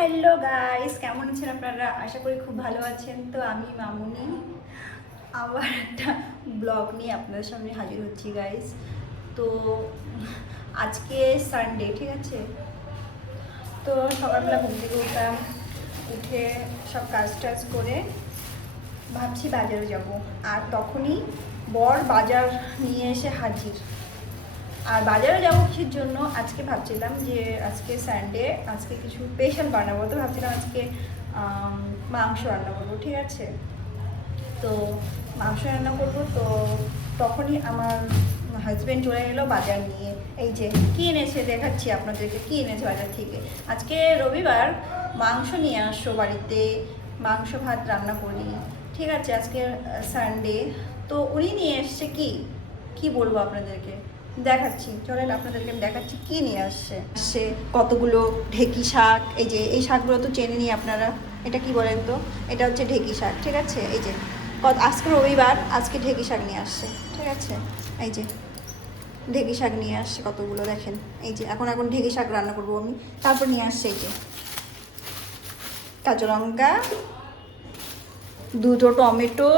Hello guys, কেমন আছেন আপনারা? আশা করি খুব ভালো আছেন। তো আমি মামুনি আবার একটা ব্লগ নিয়ে আপনাদের সামনে হাজির হচ্ছি গাইস। তো আজকে সানডে, ঠিক আছে? তো সকালবেলা ঘুম থেকে উঠলাম, উঠে সব কাজ টাজ করে ভাবছি বাজারে যাব। আর তখনই বর বাজার নিয়ে এসে হাজির। আর বাজারে যাবো কিসের জন্য, আজকে ভাবছিলাম যে আজকে সানডে, আজকে কিছু স্পেশাল বানাবো। তো ভাবছিলাম আজকে মাংস রান্না করবো, ঠিক আছে? তো মাংস রান্না করবো। তো তখনই আমার হাজব্যান্ড চলে এলো বাজার নিয়ে। এই যে কী এনেছে দেখাচ্ছি আপনাদেরকে, কী এনেছে বাজার থেকে। আজকে রবিবার, মাংস নিয়ে আসো বাড়িতে, মাংস ভাত রান্না করি, ঠিক আছে? আজকে সানডে। তো উনি নিয়ে এসছে কি কি বলবো আপনাদেরকে, দেখাচ্ছি। চলেন আপনাদেরকে আমি দেখাচ্ছি কি নিয়ে আসছে। কতগুলো ঢেঁকি শাক। এই যে এই শাকগুলো তো চেনে নি আপনারা, এটা কি বলেন তো? এটা হচ্ছে ঢেঁকি শাক, ঠিক আছে? এই যে আজকে রবিবার, আজকে ঢেঁকি শাক নিয়ে আসছে, ঠিক আছে? এই যে ঢেঁকি শাক নিয়ে আসছে কতগুলো, দেখেন। এই যে এখন এখন ঢেঁকি শাক রান্না করবো আমি। তারপর নিয়ে আসছে এই যে কাঁচা লঙ্কা, দুটো টমেটো,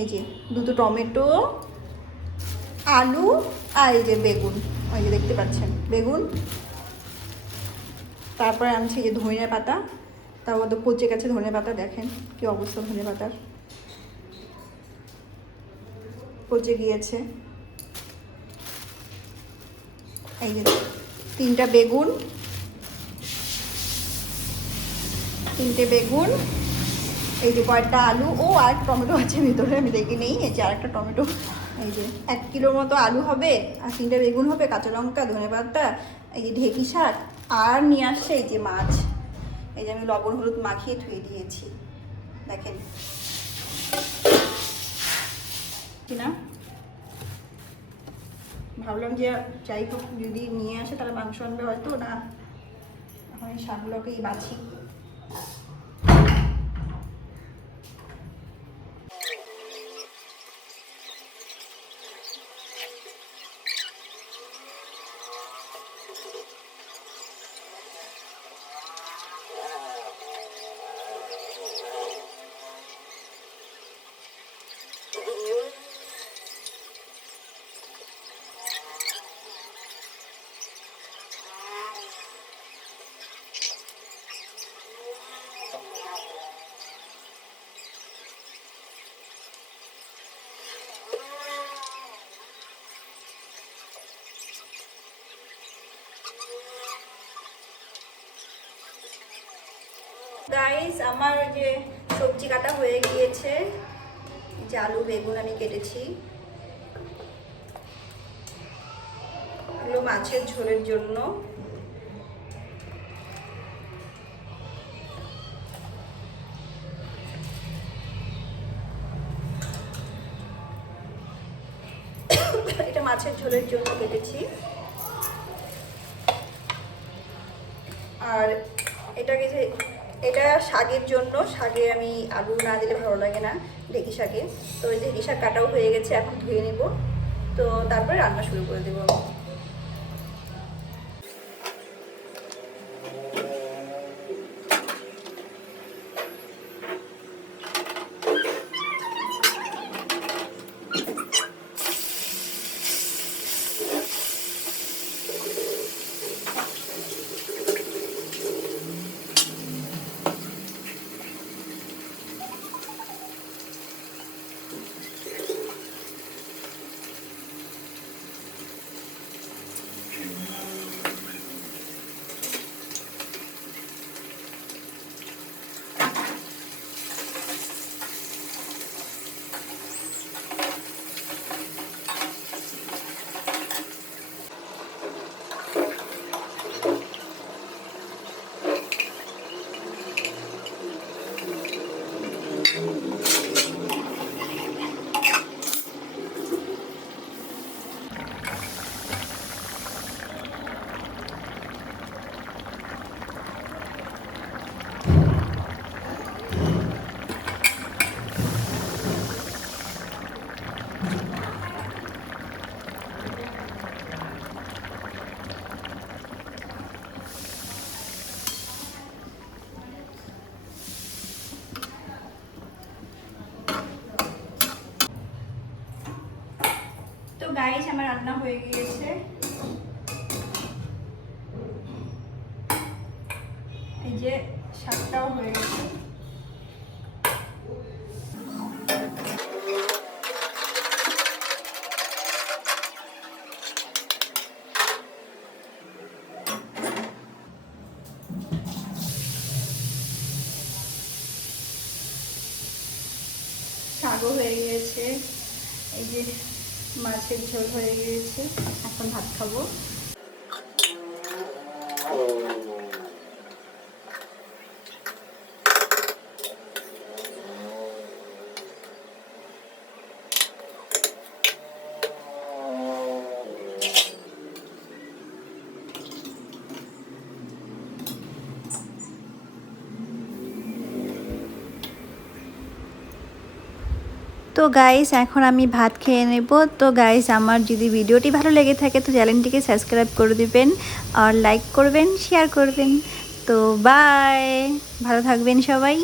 এই যে দুটো টমেটো, আলু, আর এই যে বেগুন, ওই যে দেখতে পাচ্ছেন বেগুন। তারপরে আনছি এই যে ধনে পাতা, তার মধ্যে পচে গেছে ধনে পাতা, দেখেন কি অবস্থা ধনে পাতার, পচে গিয়েছে। এই যে তিনটে বেগুন, এই যে কয়েকটা আলু, ও আর টমেটো আছে ভিতরে, আমি দেখি নেই। এই যে আরেকটা টমেটো। এই যে 1 কিলোর মতো আলু হবে, আর 3টে বেগুন হবে, কাঁচা লঙ্কা, ধনে পাতা, এই যে ঢেঁকি শাক, আর নিয়ে আসছে এই যে মাছ। এই যে আমি লবণ হলুদ মাখিয়ে ধুয়ে দিয়েছি, দেখেন না। ভাবলাম যে যাই হোক, যদি নিয়ে আসে তাহলে মাংস আনবে হয়তো না। এখন এই শাকগুলোকেই বাছি। গাইস, আমার যে সবজি কাটা হয়ে গিয়েছে, যে আলু বেগুন আমি কেটেছি, এগুলো মাছের ঝোলের জন্য। এটা মাছের ঝোলের জন্য কেটেছি। আর এটাকে যে এটা শাকের জন্য, শাকে আমি আলু না দিলে ভালো লাগে না ঢেঁকি শাকে। তো এই ঢেঁকি শাক কাটাও হয়ে গেছে, এখন ধুয়ে নেব। তো তারপরে রান্না শুরু করে দেবো আমি। রান্না হয়ে গিয়েছে। এই যে শাকটাও হয়ে গেছে। শাকও হয়ে গিয়েছে, এই যে মাছের ঝোল হয়ে গিয়েছে। এখন ভাত খাবো। তো গাইস এখন আমি ভাত খেয়ে নেব। তো গাইস আমার যদি ভিডিওটি ভালো লেগে থাকে তো চ্যানেলটিকে সাবস্ক্রাইব করে দিবেন আর লাইক করবেন, শেয়ার করবেন। তো বাই, ভালো থাকবেন সবাই।